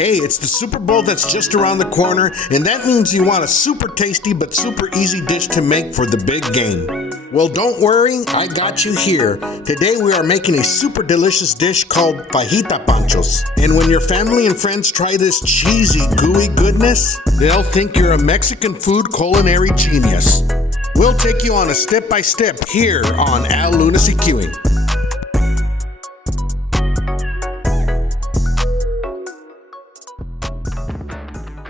Hey, it's the Super Bowl that's just around the corner, and that means you want a super tasty but super easy dish to make for the big game. Well, don't worry, I got you here. Today we are making a super delicious dish called Fajita Panchos. And when your family and friends try this cheesy, gooey goodness, they'll think you're a Mexican food culinary genius. We'll take you on a step-by-step here on Al Lunacy Queuing.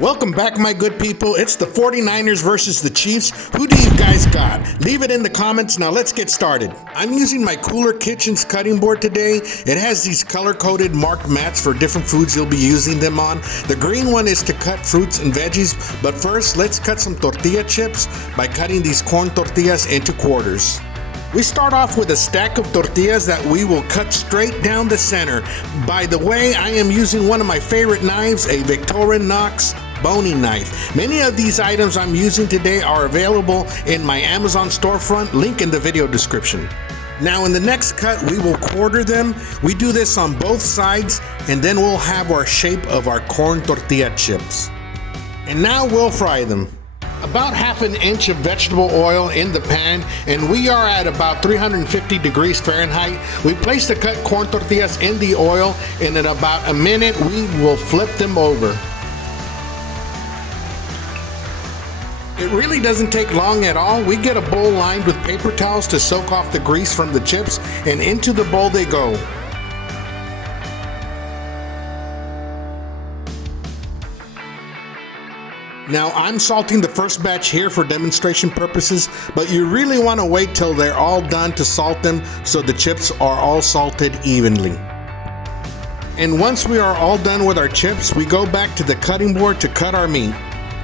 Welcome back, my good people. It's the 49ers versus the Chiefs. Who do you guys got? Leave it in the comments. Now let's get started. I'm using my Cooler Kitchens cutting board today. It has these color-coded marked mats for different foods you'll be using them on. The green one is to cut fruits and veggies, but first let's cut some tortilla chips by cutting these corn tortillas into quarters. We start off with a stack of tortillas that we will cut straight down the center. By the way, I am using one of my favorite knives, a Victorinox boning knife. Many of these items I'm using today are available in my Amazon storefront, link in the video description. Now in the next cut, we will quarter them. We do this on both sides, and then we'll have our shape of our corn tortilla chips. And now we'll fry them. About half an inch of vegetable oil in the pan, and we are at about 350 degrees Fahrenheit. We place the cut corn tortillas in the oil, and in about a minute we will flip them over. It really doesn't take long at all. We get a bowl lined with paper towels to soak off the grease from the chips, and into the bowl they go. Now I'm salting the first batch here for demonstration purposes, but you really want to wait till they're all done to salt them so the chips are all salted evenly. And once we are all done with our chips, we go back to the cutting board to cut our meat.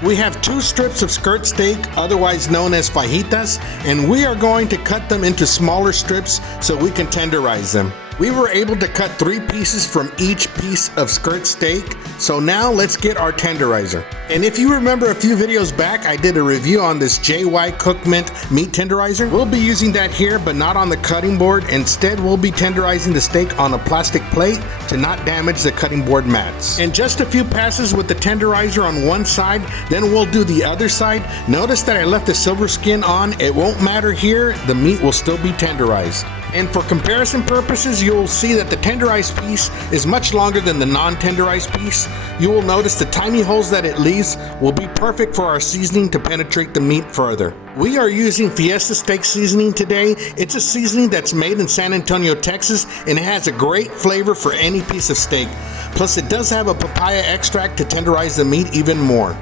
We have 2 strips of skirt steak, otherwise known as fajitas, and we are going to cut them into smaller strips so we can tenderize them. We were able to cut 3 pieces from each piece of skirt steak, so now let's get our tenderizer. And if you remember a few videos back, I did a review on this JY Cookmint meat tenderizer. We'll be using that here, but not on the cutting board. Instead, we'll be tenderizing the steak on a plastic plate to not damage the cutting board mats. And just a few passes with the tenderizer on one side, then we'll do the other side. Notice that I left the silver skin on. It won't matter here, the meat will still be tenderized. And for comparison purposes, you'll see that the tenderized piece is much longer than the non-tenderized piece. You will notice the tiny holes that it leaves will be perfect for our seasoning to penetrate the meat further. We are using Fiesta steak seasoning today. It's a seasoning that's made in San Antonio, Texas, and it has a great flavor for any piece of steak. Plus it does have a papaya extract to tenderize the meat even more.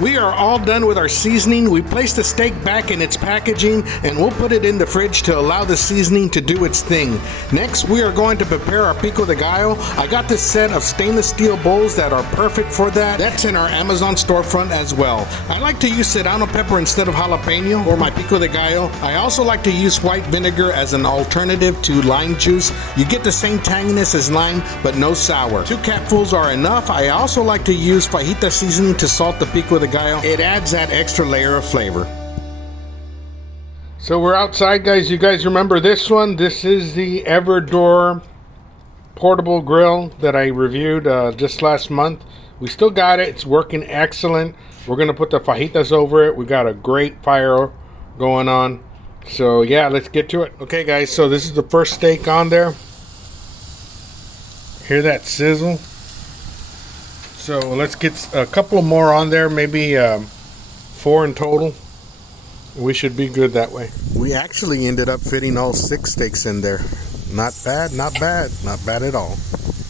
We are all done with our seasoning. We place the steak back in its packaging and we'll put it in the fridge to allow the seasoning to do its thing. Next, we are going to prepare our Pico Theo. I got this set of stainless steel bowls that are perfect for that. That's in our Amazon storefront as well. I like to use serrano pepper instead of jalapeno for my Pico Theo. I also like to use white vinegar as an alternative to lime juice. You get the same tanginess as lime, but no sour. 2 capfuls are enough. I also like to use fajita seasoning to salt the Pico Theo. It adds that extra layer of flavor. So we're outside, guys. You guys remember this one? This is the Everdoor portable grill that I reviewed just last month. We still got it. It's working excellent. We're going to put the fajitas over it. We got a great fire going on. So yeah, let's get to it. Okay, guys, so this is the first steak on there. Hear that sizzle? So let's get a couple more on there, maybe 4 in total. We should be good that way. We actually ended up fitting all 6 steaks in there. Not bad, not bad, not bad at all.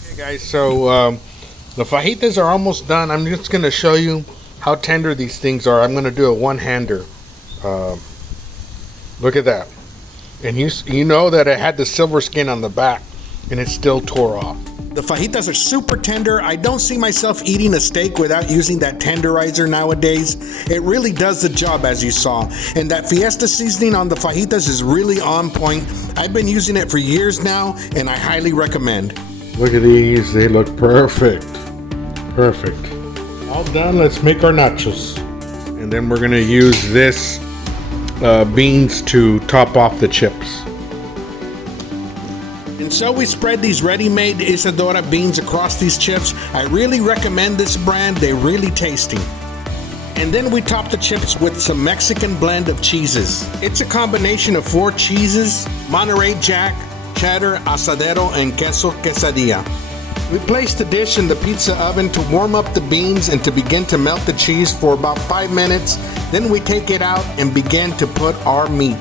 Okay, guys, so the fajitas are almost done. I'm just going to show you how tender these things are. I'm going to do a one-hander. Look at that. And you know that it had the silver skin on the back, and it still tore off. The fajitas are super tender. I don't see myself eating a steak without using that tenderizer nowadays. It really does the job, as you saw. And that Fiesta seasoning on the fajitas is really on point. I've been using it for years now, and I highly recommend. Look at these. They look perfect. Perfect. All done. Let's make our nachos. And then we're going to use this beans to top off the chips. And so we spread these ready-made Isadora beans across these chips. I really recommend this brand, they're really tasty. And then we top the chips with some Mexican blend of cheeses. It's a combination of 4 cheeses: Monterey Jack, cheddar, asadero, and queso quesadilla. We place the dish in the pizza oven to warm up the beans and to begin to melt the cheese for about 5 minutes. Then we take it out and begin to put our meat.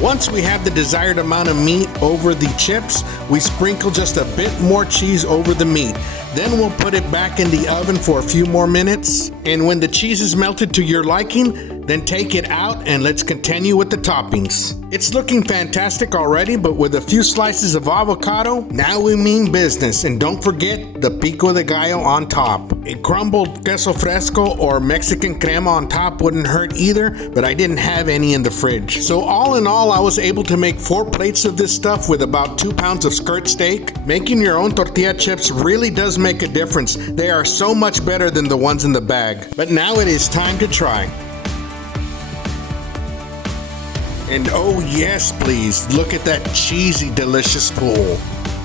Once we have the desired amount of meat over the chips, we sprinkle just a bit more cheese over the meat. Then we'll put it back in the oven for a few more minutes. And when the cheese is melted to your liking, then take it out and let's continue with the toppings. It's looking fantastic already, but with a few slices of avocado, now we mean business. And don't forget the pico de gallo on top. A crumbled queso fresco or Mexican crema on top wouldn't hurt either, but I didn't have any in the fridge. So all in all, I was able to make 4 plates of this stuff with about 2 pounds of skirt steak. Making your own tortilla chips really does make a difference. They are so much better than the ones in the bag. But now it is time to try. And oh yes, please, look at that cheesy, delicious pool.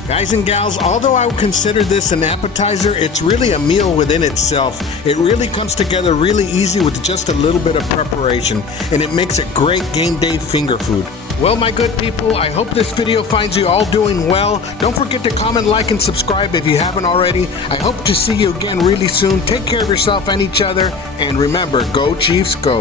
Guys and gals, although I would consider this an appetizer, it's really a meal within itself. It really comes together really easy with just a little bit of preparation, and it makes a great game day finger food. Well, my good people, I hope this video finds you all doing well. Don't forget to comment, like, and subscribe if you haven't already. I hope to see you again really soon. Take care of yourself and each other, and remember, go Chiefs, go.